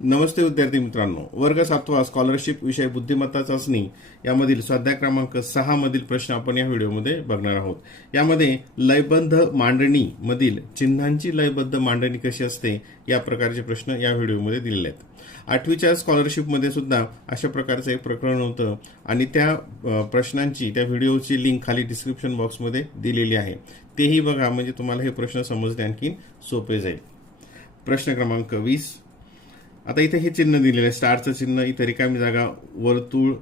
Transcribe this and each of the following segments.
नमस्ते विद्यार्थी मित्रांनो, वर्ग 7वा स्कॉलरशिप विषय बुद्धिमत्ता चाचणी यामधील स्वाध्याय क्रमांक 6 मधील प्रश्न आपण या व्हिडिओमध्ये बघणार आहोत। यामध्ये लयबद्ध मांडणी मधील चिन्हांची लयबद्ध मांडणी कशी असते या प्रकारचे प्रश्न या व्हिडिओमध्ये दिलेले आहेत। 8वीच्या स्कॉलरशिप मध्ये सुद्धा अशा प्रकारचं एक प्रकरण होतं आणि त्या प्रश्नांची त्या व्हिडिओची लिंक खाली डिस्क्रिप्शन बॉक्समध्ये दिलेली आहे, तेही बघा, म्हणजे तुम्हाला हे प्रश्न समजणे आणखी सोपे जाईल। प्रश्न क्रमांक 20। आता इथे हे चिन्ह दिलेलं आहे, स्टारचं चिन्ह, इथे रिकामी जागा, वर्तुळ,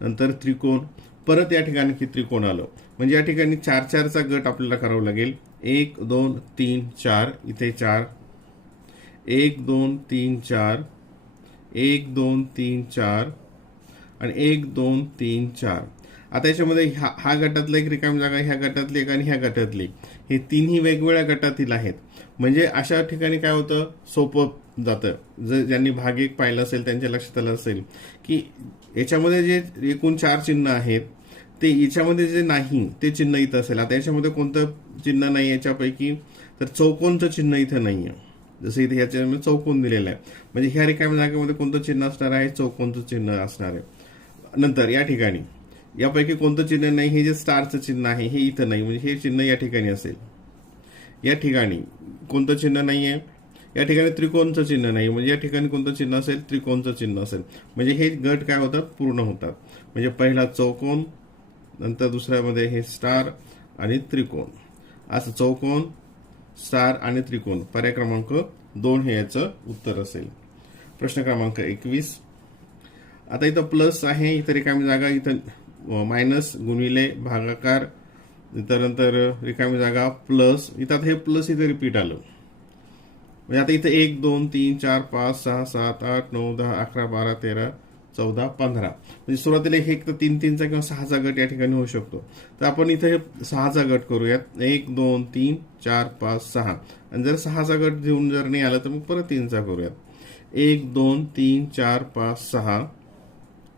नंतर त्रिकोण, परत या ठिकाणी त्रिकोण आलं, म्हणजे या ठिकाणी 4-4चा गट आपल्याला करावा लागेल। 1 2 3 4, इथे 4, 1 2 3 4, 1 2 3 4 आणि 1 2 3 4। आता याच्यामध्ये हा गटातला एक रिकामी जागा, ह्या गटातली एक आणि ह्या गटातली, हे तिन्ही वेगवेगळ्या गटातील आहेत। म्हणजे अशा ठिकाणी काय होतं, सोपं जातं। जर ज्यांनी भाग 1 पाहिला असेल त्यांच्या लक्षात आलं असेल की याच्यामध्ये जे एकूण 4 चिन्ह आहेत ते याच्यामध्ये जे नाही ते चिन्ह इथं असेल। आता याच्यामध्ये कोणतं चिन्ह नाही याच्यापैकी, तर चौकोनचं चिन्ह इथं नाहीये। जसं इथे याच्यामध्ये चौकोन दिलेलं आहे, म्हणजे ह्या रिकाम्या जागेमध्ये कोणतं चिन्ह असणार आहे, चौकोनचं चिन्ह असणार आहे। नंतर या ठिकाणी यापैकी कोणतं चिन्ह नाही, हे जे स्टारचं चिन्ह आहे हे इथं नाही, म्हणजे हे चिन्ह या ठिकाणी असेल। या ठिकाणी कोणतं चिन्ह नाहीये, या ठिकाणी त्रिकोणचं चिन्ह नाही, म्हणजे या ठिकाणी कोणतं चिन्ह असेल, त्रिकोणचं चिन्ह असेल। म्हणजे हे गट काय होतात, पूर्ण होतात। म्हणजे पहिला चौकोन, नंतर दुसऱ्यामध्ये हे स्टार आणि त्रिकोण, असं चौकोन, स्टार आणि त्रिकोण। पर्याय क्रमांक 2 हे याचं उत्तर असेल। प्रश्न क्रमांक 21। आता इथं प्लस आहे, इथं रिकामी जागा, इथं मायनस, गुणिले, भागाकार, त्यानंतर रिकामी जागा, प्लस, इथं हे प्लस इथे रिपीट आलं। म्हणजे आता इथं 1 2 3 4 5 6 7 8 9 10 11 12 13 14 15, म्हणजे सुरुवातीला हे एक तर 3-3चा किंवा 6चा गट या ठिकाणी होऊ शकतो। तर आपण इथे हे 6चा गट करूयात, 1 2 3 4 5 6, आणि जर 6चा गट घेऊन जर नाही आलं तर मग परत 3चा करूयात, 1 2 3 4 5 6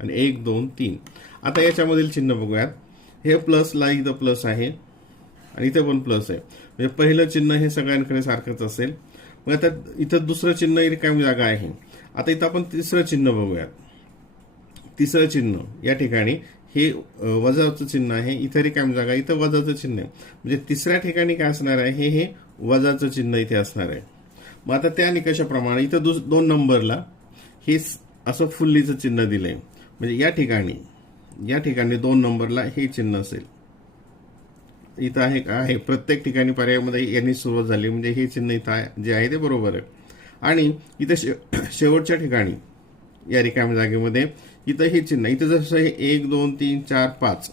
आणि 1 2 3। आता याच्यामधील चिन्ह बघूयात, हे प्लसला इथं प्लस आहे आणि इथे पण प्लस आहे, म्हणजे पहिलं चिन्ह हे सगळ्यांकडे सारखंच असेल। मग आता इथं दुसरं चिन्ह रिकामी जागा आहे। आता इथं आपण तिसरं चिन्ह बघूयात। तिसरं चिन्ह या ठिकाणी हे वजाचं चिन्ह आहे, इथं रिकामी जागा, इथं वजाचं चिन्ह आहे, म्हणजे तिसऱ्या ठिकाणी काय असणार आहे, हे वजाचं चिन्ह इथे असणार आहे। मग आता त्या निकषाप्रमाणे इथं 2 नंबरला हे असं फुल्लीचं चिन्ह दिलंय, म्हणजे या ठिकाणी 2 नंबरला हे चिन्ह असेल। इथं आहे प्रत्येक ठिकाणी पर्यायामध्ये यांनी सुरुवात झाली, म्हणजे हे चिन्ह इथं जे आहे ते बरोबर आहे। आणि इथं शेवटच्या ठिकाणी या रिकाम्या जागेमध्ये इथं हे चिन्ह, इथं जसं हे 1 2 3 4 5,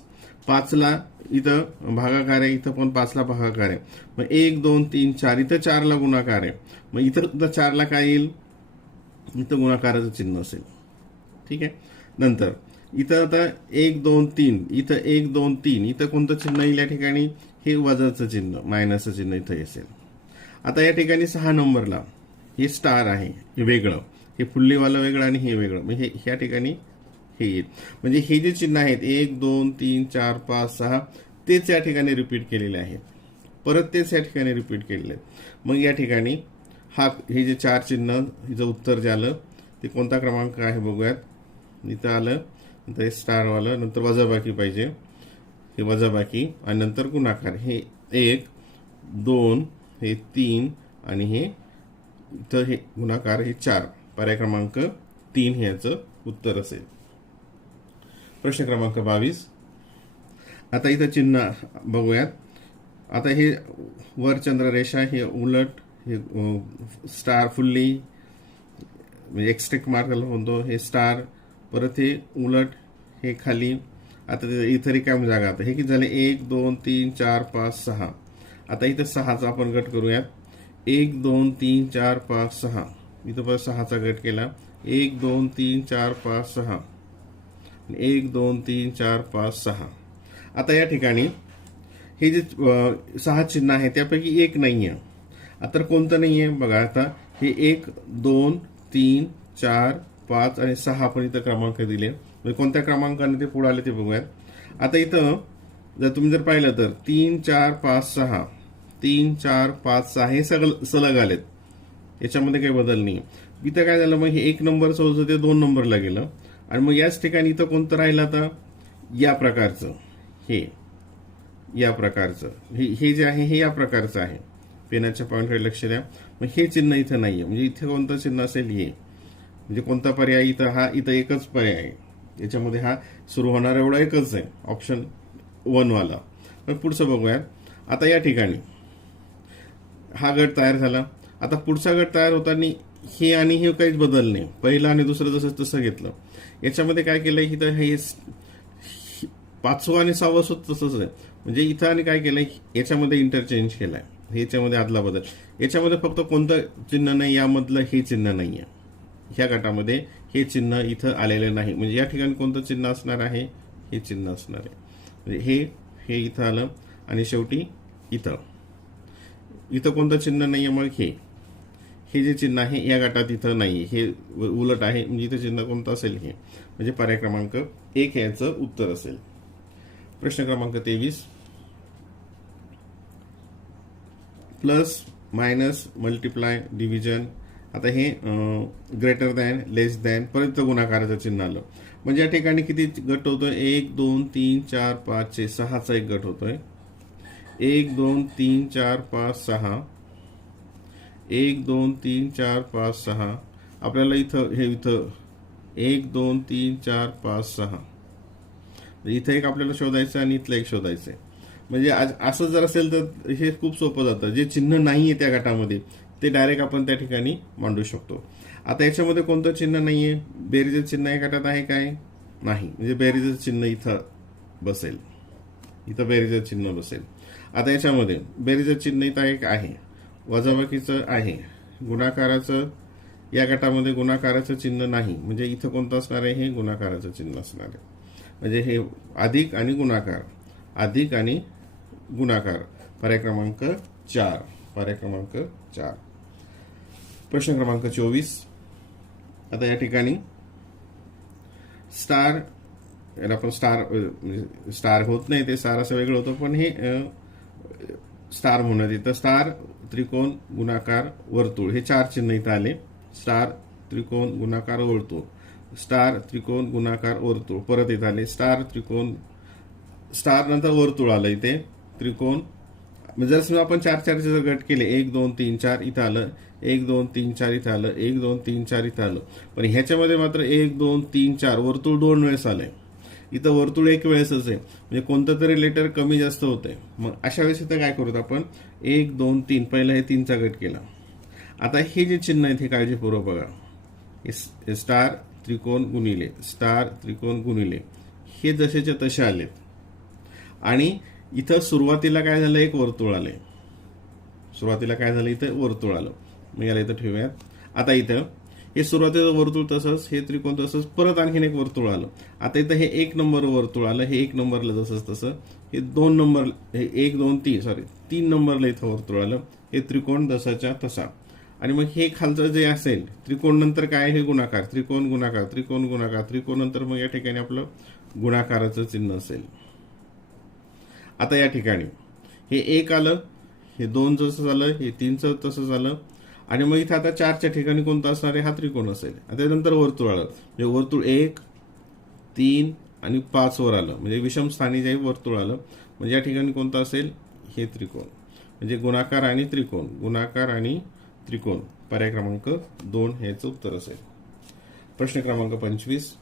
5ला इथं भागाकार आहे, इथं पण 5ला भागाकार आहे। मग 1 2 3 4, इथं 4ला गुणाकार आहे, मग इथं 4ला काय येईल, इथं गुणाकाराचं चिन्ह असेल। ठीक आहे। नंतर इथं आता 1 2 3, इथं 1 2 3, इथं कोणतं चिन्ह येईल, या ठिकाणी हे वजाचं चिन्ह, मायनसचं चिन्ह इथं असेल। आता या ठिकाणी 6 नंबरला हे स्टार आहे, हे वेगळं, हे फुल्लीवालं वेगळं आणि हे वेगळं, म्हणजे ह्या ठिकाणी हे येईल। म्हणजे हे जे चिन्ह आहेत 1 2 3 4 5 6 तेच या ठिकाणी रिपीट केलेले आहेत, परत तेच या ठिकाणी रिपीट केलेले आहेत। मग या ठिकाणी हे जे 4 चिन्ह, हिचं उत्तर जे आलं ते कोणता क्रमांक आहे बघूयात। इथं आलं, नंतर हे स्टारवालं, नंतर वजाबाकी पाहिजे, हे वजाबाकी, आणि नंतर गुणाकार, हे 1 2 हे 3 आणि हे इथं हे गुणाकार, हे 4। पर्याय क्रमांक 3 हे याचं उत्तर असेल। प्रश्न क्रमांक 22। आता इथं चिन्ह बघूयात। आता हे वर चंद्ररेषा, हे उलट, हे स्टार फुल्ली, म्हणजे एक्स्ट्रिक मार्कला म्हणतो, हे स्टार, परत हे उलट, हे खाली। आता इथं रिकामी जागा, आता हे किती झाले, 1 2 3 4 5 6। आता इथं 6चा आपण गट करूयात, 1 2 3 4 5 6, इथं परत 6चा गट केला, 1 2 3 4 5 6, 1 2 3 4 5 6। आता या ठिकाणी हे जे 6 चिन्ह आहे त्यापैकी एक नाहीये, आता कोणतं नाहीये बघा। आता हे 1 2 3 4 5 आणि 6 आपण इथं क्रमांक दिले, म्हणजे कोणत्या क्रमांकाने ते पुढे आले ते बघूयात। आता इथं जर तुम्ही जर पाहिलं तर 3 4 5 6, 3 4 5 6 हे सलग आलेत, याच्यामध्ये काही बदल नाही. इथं काय झालं, मग हे 1 नंबरचं होतं ते 2 नंबरला गेलं, आणि मग याच ठिकाणी इथं कोणतं राहिलं आता, या प्रकारचं, हे या प्रकारचं, हे जे आहे हे या प्रकारचं आहे. पेनाच्या पॉईंटकडे लक्ष द्या. मग हे चिन्ह इथं नाहीये, म्हणजे इथे कोणतं चिन्ह असेल, हे म्हणजे कोणता पर्याय इथं, हा इथं एकच पर्याय आहे. याच्यामध्ये हा सुरू होणार एवढा एकच आहे, ऑप्शन 1 वाला. पण पुढचं बघूयात. आता या ठिकाणी हा गट तयार झाला. आता पुढचा गट तयार होताना हे आणि हे काहीच बदल नाही, पहिलं आणि दुसरं जसं तसं घेतलं. याच्यामध्ये काय केलंय, इथं हे 5वं आणि 6वं सुद्धा तसंच आहे. म्हणजे इथं आणि काय केलंय, याच्यामध्ये इंटरचेंज केलाय, ह्याच्यामध्ये आदला बदल. याच्यामध्ये फक्त कोणतं चिन्ह नाही, यामधलं हे चिन्ह नाहीये. ह्या गटामध्ये हे चिन्ह इथं आलेलं नाही. म्हणजे या ठिकाणी कोणतं चिन्ह असणार आहे, हे चिन्ह असणार आहे. म्हणजे हे इथं आलं, आणि शेवटी इथं कोणतं चिन्ह नाहीये. मग हे जे चिन्ह आहे या गटात इथं नाहीये, हे उलट आहे. म्हणजे इथं चिन्ह कोणतं असेल, हे म्हणजे पर्याय क्रमांक 1 याचं उत्तर असेल. प्रश्न क्रमांक 23. Plus, minus, multiply, division. आता हे ग्रेटर दॅन, लेस दॅन, परत गुणाकाराचं चिन्ह आलं. म्हणजे या ठिकाणी किती गट होतोय, 1 2 3 4 5 6चा एक गट होतोय. 1 2 3 4 5 6, 1 2 3 4 5 6. आपल्याला इथं 1 2 3 4 5 6, इथं एक आपल्याला शोधायचं आणि इथलं एक शोधायचंय. म्हणजे असं जर असेल तर हे खूप सोपं जातं. जे चिन्ह नाहीये त्या गटामध्ये ते डायरेक्ट आपण त्या ठिकाणी मांडू शकतो. आता याच्यामध्ये कोणतं चिन्ह नाहीये, बेरीजचं चिन्ह या गटात आहे काय, नाही. म्हणजे बेरीजचं चिन्ह इथं बसेल, इथं बेरीजचं चिन्ह बसेल. आता याच्यामध्ये बेरीजचं चिन्ह इथं एक आहे, वजाबाकीचं आहे, गुणाकाराचं या गटामध्ये गुणाकाराचं चिन्ह नाही. म्हणजे इथं कोणतं असणार आहे, हे गुणाकाराचं चिन्ह असणार आहे. म्हणजे हे अधिक आणि गुणाकार, अधिक आणि गुणाकार. पर्याय क्रमांक 4, पर्याय क्रमांक 4. प्रश्न क्रमांक 24. आता या ठिकाणी स्टार, आपण स्टार होत नाही, ते स्टार असं वेगळं होतं, पण हे स्टार म्हणत येतं. स्टार, त्रिकोण, गुणाकार, वर्तुळ, हे 4 चिन्ह इथं आले. स्टार, त्रिकोण, गुणाकार, वर्तुळ, स्टार, त्रिकोण, गुणाकार, वर्तुळ, परत इथं आले. स्टार, त्रिकोण, स्टार नंतर वर्तुळ आलं, इथे त्रिकोण. जर समजा आपण 4 जर गट केले, 1 2 3 4 इथं आलं, 1 2 3 4 इथं आलं, 1 2 3 4 इथं आलं. पण ह्याच्यामध्ये मात्र 1 2 3 4 वर्तुळ 2 वेळेस आलंय. इथं वर्तुळ 1 वेळेसच आहे. म्हणजे कोणतं तरी लेटर कमी जास्त होतंय. मग अशा वेळेस इथं काय करूत आपण, 1 2 3, पहिला हे 3चा गट केला. आता हे जे चिन्ह आहेत हे काळजीपूर्वक बघा. स्टार, त्रिकोण, गुणिले, स्टार, त्रिकोण, गुणिले, हे जसेच्या तसे आलेत. आणि इथं सुरुवातीला काय झालं, एक वर्तुळ आलंय. सुरुवातीला काय झालं, इथं वर्तुळ आलं. मग याला इथं ठेवूयात. आता इथं हे सुरुवातीचं वर्तुळ तसंच, हे त्रिकोण तसंच, परत आणखीन एक वर्तुळ आलं. आता इथं हे 1 नंबर वर्तुळ आलं, हे 1 नंबरला जसंच तसं, हे 2 नंबर, हे 1 2 3 3 नंबरला इथं वर्तुळ आलं, हे त्रिकोण तसाच्या तसा. आणि मग हे खालचं जे असेल, त्रिकोण नंतर काय, हे गुणाकार, त्रिकोण, गुणाकार, त्रिकोण, गुणाकार, त्रिकोण नंतर मग या ठिकाणी आपलं गुणाकाराचं चिन्ह असेल. आता या ठिकाणी हे 1 आलं, हे 2 जसं झालं, हे 3चं तसं झालं. आणि मग इथं आता 4च्या ठिकाणी कोणता असणार आहे, हा त्रिकोण असेल. आता नंतर वर्तुळ आलं, म्हणजे वर्तुळ 1 3 आणि 5 वर आलं, म्हणजे विषम स्थानी जे वर्तुळ आलं. म्हणजे या ठिकाणी कोणतं असेल, हे त्रिकोण. म्हणजे गुणाकार आणि त्रिकोण, गुणाकार आणि त्रिकोण, पर्याय क्रमांक 2 हेच उत्तर असेल. प्रश्न क्रमांक 25.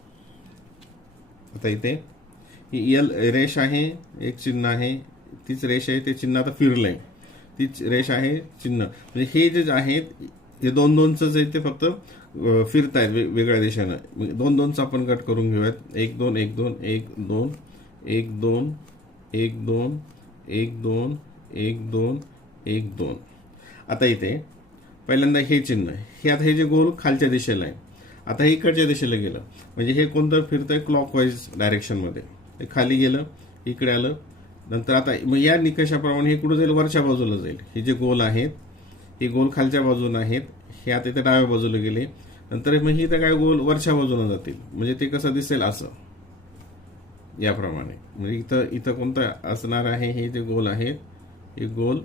आता इथे ही एल रेष आहे, एक चिन्ह आहे, तीच रेष आहे, ते चिन्ह आता फिरलंय, तीच रेष आहे, चिन्ह. म्हणजे हे जे आहेत, हे 2 2चं जे ते फक्त फिरतायत वेगवेगळ्या दिशेनं. 2 2चा आपण गट करून घेऊयात. 1 2 1 2 1 2 1 2 1 2 1 2 1 2 1 2. आता इथे पहिल्यांदा हे चिन्ह, हे आता हे जे गोल खालच्या दिशेला आहे, आता हे इकडच्या दिशेला गेलं. म्हणजे हे कोणतं फिरतंय, क्लॉकवाईज डायरेक्शनमध्ये. हे खाली गेलं, इकडे आलं. नंतर आता मग या निकषाप्रमाणे हे कुठं जाईल, वरच्या बाजूला जाईल. हे जे गोल आहेत, हे गोल खालच्या बाजूला आहेत, हे आता इथे डाव्या बाजूला गेले. नंतर मग इथं काय, गोल वरच्या बाजूला जातील. म्हणजे ते कसं दिसेल, असं याप्रमाणे. म्हणजे इथं कोणतं असणार आहे, हे जे गोल आहेत, हे गोल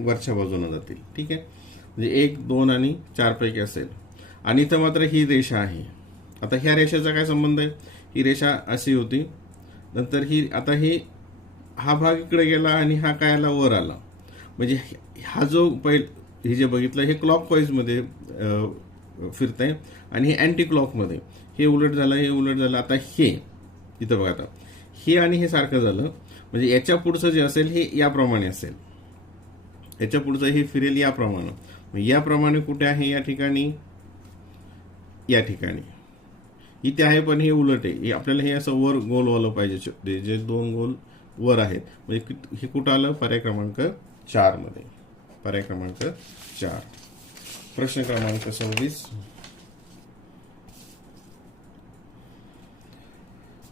वरच्या बाजूला जातील. ठीक आहे. म्हणजे 1, 2 आणि 4 पैकी असेल. आणि इथं मात्र ही रेषा आहे. आता ह्या रेषेचा काय संबंध आहे? ही रेषा अशी होती, नंतर ही आता ही हा भाग इकडे गेला आणि हा काय आला, वर आला. म्हणजे हा जो हे जे बघितलं हे क्लॉकवाईज मध्ये फिरत आहे आणि हे अँटी क्लॉकमध्ये. हे उलट झालं, हे उलट झालं. आता हे इथं बघा, आता हे आणि हे सारखं झालं. म्हणजे याच्या पुढचं जे असेल हे याप्रमाणे असेल, याच्या पुढचं हे फिरेल याप्रमाणे. याप्रमाणे कुठे आहे? या ठिकाणी, या ठिकाणी इथे आहे, पण हे उलट आहे. आपल्याला हे असं वर गोल वालं पाहिजे, जे 2 गोल वर आहेत. म्हणजे हे कुठं आलं? पर्याय क्रमांक 4 मध्ये. पर्याय क्रमांक 4. प्रश्न क्रमांक 26.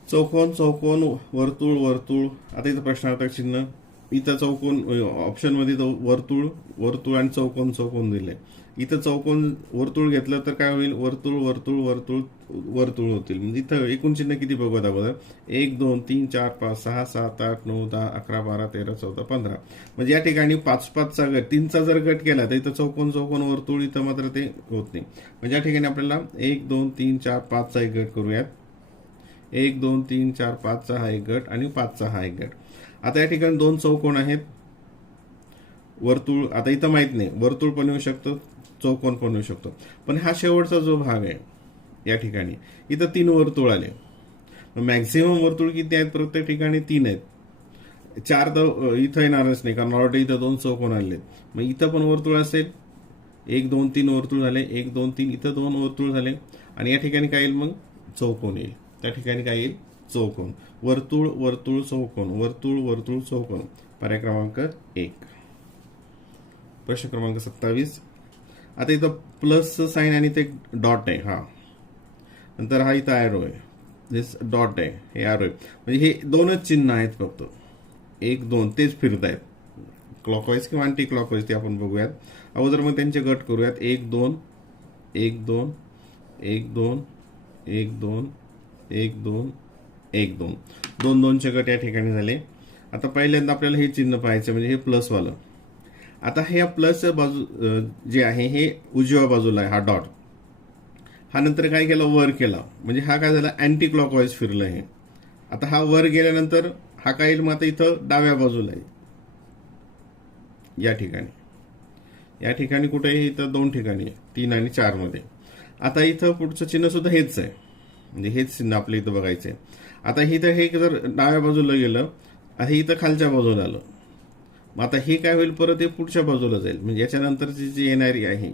चौकोन, चौकोन, वर्तुळ, वर्तुळ. आता इथं प्रश्नार्थक चिन्ह. इथं चौकोन ऑप्शन मध्ये वर्तुळ, वर्तुळ आणि चौकोन, चौकोन दिले. इथं चौकोन वर्तुळ घेतलं तर काय होईल? वर्तुळ, वर्तुळ, वर्तुळ, वर्तुळ होतील. म्हणजे इथं एकूण चिन्ह किती बघत अगोदर? 1, 2, 3, 4, 5, 6, 7, 8, 9, 10, 11, 12, 13, 14, 15. म्हणजे या ठिकाणी 5-5चा गट, 3चा जर गट केला तर इथं चौकोन, चौकोन, वर्तुळ, इथं मात्र ते होत नाही. म्हणजे या ठिकाणी आपल्याला 1, 2, 3, 4, 5चा एक गट करूयात. 1, 2, 3, 4, 5चा हा एक गट आणि 5चा हा एक गट. आता या ठिकाणी 2 चौकोन आहेत. वर्तुळ आता इथं माहित नाही, वर्तुळ पण येऊ शकतं, चौकोन पण येऊ शकतो. पण हा शेवटचा जो भाग आहे या ठिकाणी, इथं 3 वर्तुळ आले. मॅक्झिमम वर्तुळ किती आहेत? प्रत्येक ठिकाणी 3 आहेत. 4 तर इथं येणारच नाही, कारण ऑलरेडी इथं 2 चौकोन आले. मग इथं पण वर्तुळ असेल. 1, 2, 3 वर्तुळ झाले. 1, 2, 3 इथं 2 वर्तुळ झाले. आणि या ठिकाणी काय येईल? मग चौकोन येईल. त्या ठिकाणी काय येईल? चौकोन. वर्तुळ, वर्तुळ, चौकोन, वर्तुळ, वर्तुळ, चौकोन. पर्याय क्रमांक 1. प्रश्न क्रमांक 27. आता इथं प्लस साईन आणि ते डॉट आहे. हा नंतर हा इथं ॲरो आहे, डॉट आहे, हे ॲरो आहे. म्हणजे हे 2च चिन्ह आहेत फक्त. 1, 2 तेच फिरत आहेत, क्लॉकवाईज किंवा अँटी क्लॉकवाईज, ते आपण बघूयात अगोदर. मग त्यांचे गट करूयात. 1, 2, 1, 2, 1, 2, 1, 2, 1, 2, 1, 2. 2 2चे गट या ठिकाणी झाले. आता पहिल्यांदा आपल्याला हे चिन्ह पाहायचं, म्हणजे हे प्लसवालं. आता हे प्लस बाजू जे आहे हे उजव्या बाजूला आहे, हा डॉट. हा नंतर काय केला? वर केला. म्हणजे हा काय झाला? अँटी क्लॉकवाईज फिरलं हे. आता हा वर गेल्यानंतर हा काय येईल? मग आता इथं डाव्या बाजूला आहे, या ठिकाणी. या ठिकाणी कुठे आहे? इथं 2 ठिकाणी, 3 आणि 4 मध्ये. आता इथं पुढचं चिन्ह सुद्धा हेच आहे, म्हणजे हेच चिन्ह आपल्या इथं बघायचंय. आता इथं हे जर डाव्या बाजूला गेलं, आता इथं खालच्या बाजूला आलं. मग आता हे काय होईल? परत हे पुढच्या बाजूला जाईल. म्हणजे याच्यानंतरची जी येणारी आहे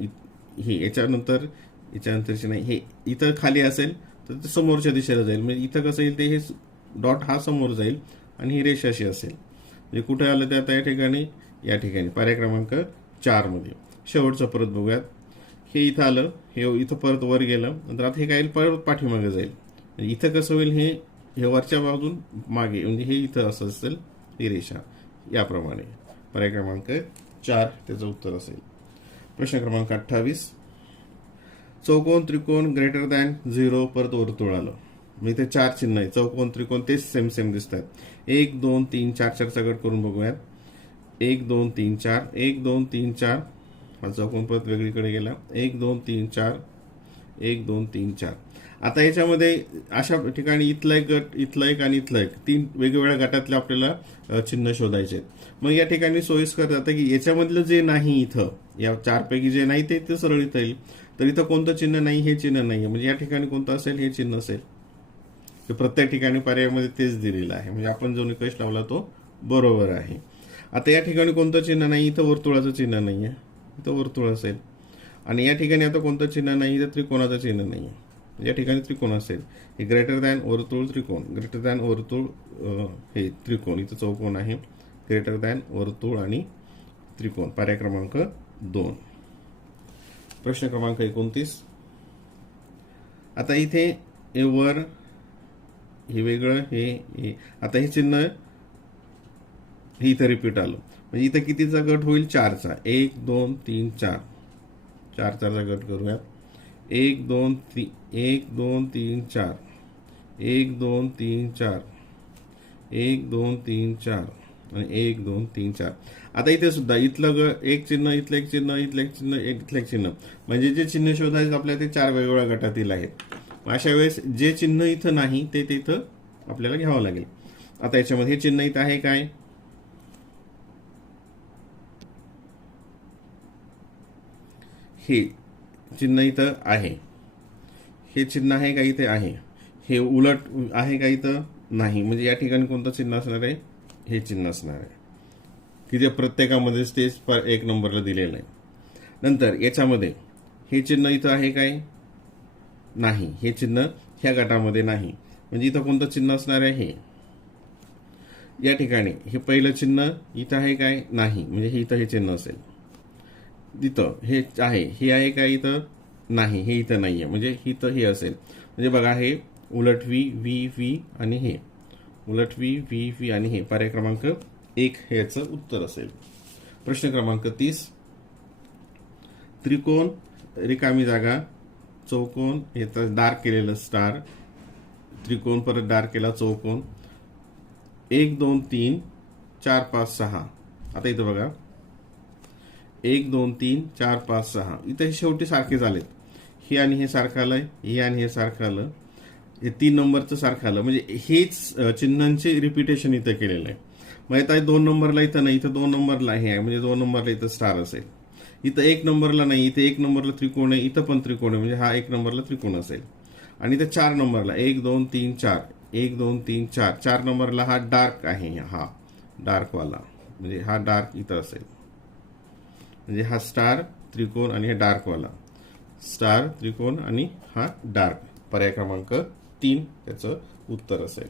ही, याच्यानंतरची नाही, हे इथं खाली असेल तर ते समोरच्या दिशेला जाईल. म्हणजे इथं कसं येईल? ते हे डॉट हा समोर जाईल आणि ही रेषा अशी असेल. म्हणजे कुठे आलं ते आता? या ठिकाणी, या ठिकाणी. पर्याय क्रमांक 4 मध्ये. शेवटचं परत बघूयात. हे इथं आलं, हे इथं परत वर गेलं, नंतर आता हे काय येईल? परत पाठीमागे जाईल. म्हणजे इथं कसं होईल? हे वरच्या बाजून मागे, म्हणजे हे इथं असं असेल, ही रेषा याप्रमाणे. पर्याय क्रमांक 4 त्याचं उत्तर असेल. प्रश्न क्रमांक 28. चौकोन, त्रिकोण, ग्रेटर दॅन 0, परत वर्तुळ आलं. मग इथे 4 चिन्ह आहे. चौकोन, त्रिकोण तेच सेम सेम दिसत आहेत. 1, 2, 3, 4चा गट करून बघूयात. 1, 2, 3, 4, 1, 2, 3, 4. हा चौकोन परत वेगळीकडे गेला. 1, 2, 3, 4, 1, 2, 3, 4. आता याच्यामध्ये अशा ठिकाणी इथला एक गट, इथला एक आणि इथला एक, 3 वेगवेगळ्या गटातले आपल्याला चिन्ह शोधायचे आहेत. मग या ठिकाणी सोयीस्कर जातं की याच्यामधलं जे नाही, इथं या 4 पैकी जे नाही ते सरळ इथं येईल. तर इथं कोणतं चिन्ह नाही? हे चिन्ह नाही. म्हणजे या ठिकाणी कोणतं असेल? हे चिन्ह असेल. ते प्रत्येक ठिकाणी पर्यायामध्ये तेच दिलेलं आहे. म्हणजे आपण जो निकष लावला तो बरोबर आहे. आता या ठिकाणी कोणतं चिन्ह नाही? इथं वर्तुळाचं चिन्ह नाही आहे, इथं वर्तुळ असेल. आणि या ठिकाणी आता कोणतं चिन्ह नाही? इथं त्रिकोणाचं चिन्ह नाही आहे, या ठिकाणी त्रिकोण असेल. हे ग्रेटर दॅन वर्तुळ, त्रिकोण, ग्रेटर दॅन वर्तुळ, हे त्रिकोण, इथं चौकोन आहे. ग्रेटर दॅन वर्तुळ आणि त्रिकोण. पर्याय क्रमांक 2. प्रश्न क्रमांक 29. आता इथे हे वर, हे वेगळं, हे आता हे चिन्ह हे इथं रिपीट आलं. म्हणजे इथं कितीचा गट होईल? 4चा. 1, 2, 3, 4. 4चा गट करूयात. 1, 2, 3, 1, 2, 3, 4. 1, 2, 3, 4. 1, 2, 3, 4. आणि 1 2 3 4. आता इथे सुद्धा इथलं एक चिन्ह, इथलं एक चिन्ह, इथलं एक चिन्ह, इथलं एक चिन्ह, म्हणजे जे चिन्ह शोधायचे आपल्याला ते 4 वेगवेगळ्या गटातील आहेत. अशा वेळेस जे चिन्ह इथं नाही ते इथं आपल्याला घ्यावं लागेल. आता याच्यामध्ये हे चिन्ह इथं आहे काय? हे चिन्ह इथं आहे. हे चिन्ह आहे का? इथे आहे. हे उलट आहे का? इथं नाही. म्हणजे या ठिकाणी कोणतं चिन्ह असणार आहे? हे चिन्ह असणार आहे की जे प्रत्येकामध्येच तेच 1 नंबरला दिलेलं आहे. नंतर याच्यामध्ये हे चिन्ह इथं आहे काय? नाही. हे चिन्ह ह्या गटामध्ये नाही. म्हणजे इथं कोणतं चिन्ह असणार आहे? हे. या ठिकाणी हे पहिलं चिन्ह इथं आहे काय? नाही. म्हणजे हे इथं हे चिन्ह असेल. इथं हे आहे. हे आहे का? इथं नाही. हे इथं नाहीये. म्हणजे इथं हे असेल. म्हणजे बघा, हे उलट व्ही आणि हे उलट व्ही आणि हे पर्याय क्रमांक 1 हे याचं उत्तर असेल. प्रश्न क्रमांक 30. त्रिकोण, रिकामी जागा, चौकोन, हे तर डार्क केलेलं स्टार, त्रिकोण परत डार्क केला, चौकोन, 1 2 3 4 5 6. आता इथं बघा 1 2 3 4 5 6. इथं हे शेवटी सारखे झालेत. हे आणि हे सारखं आलंय, हे आणि हे सारखं आलं, हे 3 नंबरचं सारखं आलं. म्हणजे हेच चिन्हांचे रिपिटेशन इथं केलेलं आहे. मग आता 2 नंबरला इथं नाही, इथं 2 नंबरला हे आहे, म्हणजे 2 नंबरला इथं स्टार असेल. इथं 1 नंबरला नाही, इथे 1 नंबरला त्रिकोण आहे, इथं पण त्रिकोण आहे, म्हणजे हा 1 नंबरला त्रिकोण असेल. आणि इथं 4 नंबरला 1 2 3 4 1 2 3 4 4 नंबरला हा डार्क आहे, हा डार्कवाला, म्हणजे हा डार्क इथं असेल. म्हणजे हा स्टार, त्रिकोण आणि हे डार्कवाला, स्टार, त्रिकोण आणि हा डार्क, पर्याय क्रमांक 3 त्याचं उत्तर असेल.